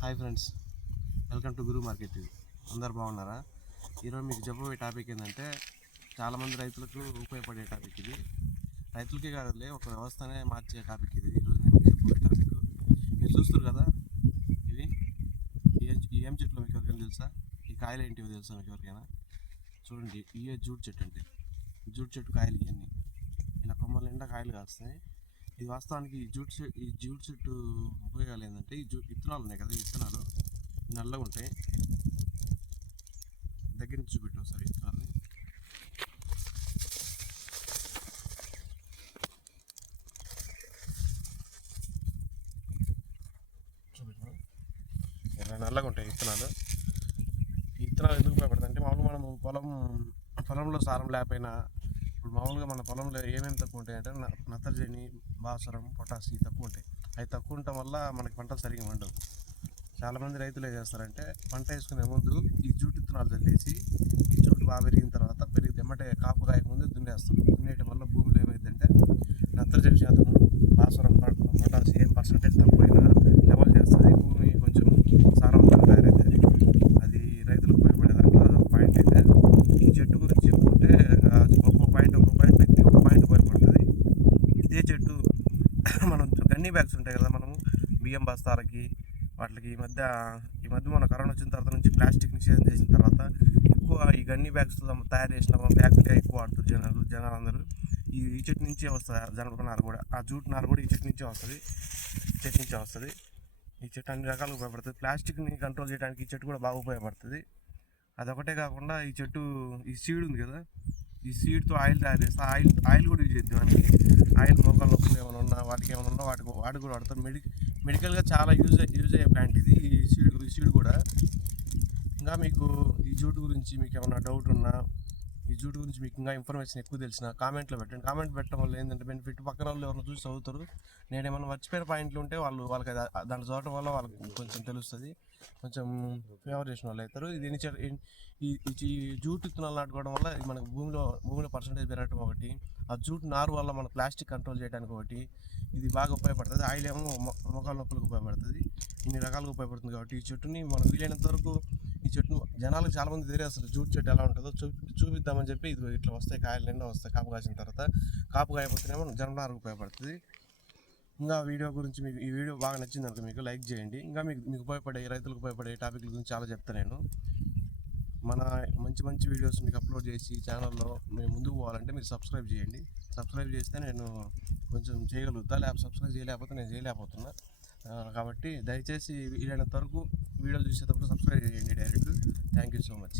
Hi friends, welcome to Guru market. అందరు బాగున్నారా? ఈరోజు మీకు చెప్పబోయే టాపిక్ ఏంటంటే చాలామంది రైతులకు ఉపయోగపడే టాపిక్ ఇది. రైతులకే కాదులే, ఒక వ్యవస్థనే మార్చే టాపిక్ ఇది. ఈరోజు నేను మీకు చెప్పబోయే టాపిక్ మీరు చూస్తారు కదా, ఇవి ఏం చెట్లు మీకు ఎవరికైనా తెలుసా? ఈ కాయలు ఏంటివో తెలుసా మీకు ఎవరికైనా? చూడండి, ఇవే జూట్ చెట్టు అంటే జూట్ చెట్టు కాయలు ఇవన్నీ ఇలా కొమ్మల నిండా కాయలు కాస్తాయి. ఇది వాస్తవానికి ఈ జూట్ చెట్టు ఉపయోగాలు ఏంటంటే, విత్తనాలు ఉన్నాయి కదా, ఈ విత్తనాలు నల్లగా ఉంటాయి. దగ్గర నుంచి చూపెట్టాం సార్ విత్తనాలని. చూపెట్టాం ఇలా నల్లగా ఉంటాయి విత్తనాలు. ఈ విత్తనాలు ఎందుకు ఉపయోగపడతాయి అంటే, మామూలుగా మనం పొలంలో సారం లేకపోయినా, ఇప్పుడు మామూలుగా మన పొలంలో ఏమేమి తక్కువ ఉంటాయి అంటే నత్రజని, భాస్వరం, పొటాషి తక్కువ ఉంటాయి. అవి తక్కువ ఉండటం వల్ల మనకి పంటలు సరిగ్గా ఉండవు. చాలామంది రైతులు ఏం చేస్తారంటే, పంట వేసుకునే ముందు ఈ జూట్ విత్తనాలు చల్లేసి, ఈ జూట్ బాగా పెరిగిన తర్వాత ఎమ్మటే కాపు కాయక ముందు దున్నేస్తారు. దున్నేయటం వల్ల భూమిలో ఏమైందంటే నత్రజని శాతం, భాస్వరం, పొటాషి ఏం పర్సంటేజ్ తక్కువైనా లెవెల్ చేస్తుంది. భూమి కొంచెం సారవంతంగా తయారవుతుంది. అది రైతులకు ఉపయోగపడే దాంట్లో పాయింట్. అయితే ఈ చెట్టు గురించి చెప్పుకుంటే ఒక్కో పాయింట్ వ్యక్తి ఒక పాయింట్ ఉపయోగపడుతుంది. ఇదే చెట్టు మనం గన్నీ బ్యాగ్స్ ఉంటాయి కదా, మనము బియ్యం బస్తాలకి వాటికి ఈ మధ్య మన కరోనా వచ్చిన తర్వాత నుంచి ప్లాస్టిక్ నిషేధం చేసిన తర్వాత ఎక్కువ ఈ గన్నీ బ్యాగ్స్ తయారు చేసిన బ్యాగ్లే ఎక్కువ వాడుతారు జనాలందరూ. ఈ చెట్టు నుంచే వస్తుంది జనప నారు కూడా, ఆ జూట్ నారు కూడా ఈ చెట్టు నుంచే వస్తుంది. ఈ చెట్టు అన్ని రకాలుగా ఉపయోగపడుతుంది. ప్లాస్టిక్ని కంట్రోల్ చేయడానికి ఈ చెట్టు కూడా బాగా ఉపయోగపడుతుంది. అదొకటే కాకుండా ఈ సీడ్ ఉంది కదా, ఈ సీడ్తో ఆయిల్ తయారు చేస్తే ఆయిల్ కూడా యూజ్ చేద్దాం. మనకి ఆయిల్ మోకాళ్ళ నొప్పులు ఏమైనా ఉన్నా, వాటికి కూడా వాడతాం. మెడికల్గా చాలా యూజ్ అయ్యే ప్లాంట్ ఇది. ఈ సీడ్ కూడా. ఇంకా మీకు ఈ జూట్ గురించి మీకు ఏమైనా డౌట్ ఉన్నా, ఈ జూట్ గురించి మీకు ఇంకా ఇన్ఫర్మేషన్ ఎక్కువ తెలిసినా కామెంట్లో పెట్టండి. కామెంట్ పెట్టడం వల్ల ఏంటంటే బెనిఫిట్, పక్కన వాళ్ళు ఎవరైనా చూసి చదువుతారు. నేనేమైనా మర్చిపోయిన పాయింట్లు ఉంటే వాళ్ళకి దాంట్లో చదవడం వల్ల వాళ్ళకి కొంచెం తెలుస్తుంది, కొంచెం ఫేవర్ చేసిన వాళ్ళు అవుతారు. ఈ జూట్ విత్తనాలు నాటుకోవడం వల్ల మనకు భూమిలో పర్సంటేజ్ పెరగడం ఒకటి, ఆ జూట్ నారు వల్ల మన ప్లాస్టిక్ కంట్రోల్ చేయడానికి ఒకటి, ఇది బాగా ఉపయోగపడుతుంది. ఆయిల్ ఏమో మోకాళ్ళ నొప్పులకు ఉపయోగపడుతుంది. ఇన్ని రకాలుగా ఉపయోగపడుతుంది. కాబట్టి ఈ చెట్టుని మనం వీలైనంత వరకు, ఈ చెట్టును జనాలకు చాలామంది తెలియదు అసలు జూట్ చెట్టు ఎలా ఉంటుందో చూపిద్దామని చెప్పి ఇది ఇట్లా వస్తాయి, కాయలు నిండా వస్తాయి. కాపు కాసిన తర్వాత కాపు కాయపోతేనేమో జననారకు ఉపయోగపడుతుంది. ఇంకా ఈ వీడియో బాగా నచ్చింది అనుకో మీకు లైక్ చేయండి. ఇంకా మీకు ఉపయోగపడే, రైతులకు ఉపయోగపడే టాపిక్ల గురించి చాలా చెప్తాను నేను. మన మంచి వీడియోస్ మీకు అప్లోడ్ చేసి ఛానల్లో మేము ముందుకు పోవాలంటే మీరు సబ్స్క్రైబ్ చేయండి. సబ్స్క్రైబ్ చేస్తే నేను కొంచెం చేయగలుగుతా, సబ్స్క్రైబ్ చేయలేకపోతే నేను చేయలేకపోతున్నా. కాబట్టి దయచేసి వీలైనంత వరకు వీడియోలు చూసేటప్పుడు సబ్స్క్రైబ్ చేయండి direct. Thank you so much.